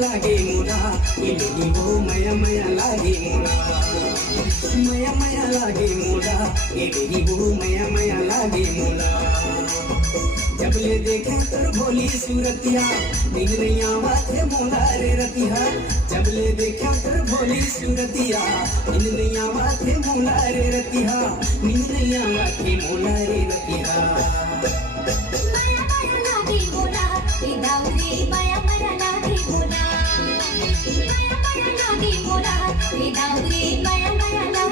लागे मोला इलही वो माया माया लागे मोला माया माया लागे मोला इलही वो माया माया लागे मोला जब ले देखे तोर भोली सूरतिया दिन नहीं आवत है मोला रे रतिया जब ले देखे तोर भोली सूरतिया दिन नहीं आवत है मोला रे रतिया दिन नहीं आवत है मोला रे रतिया माया माया लागे मोला ए दाऊरे माया माया लागे मोला माया माया लागे मोला ए दाऊरे माया माया लागे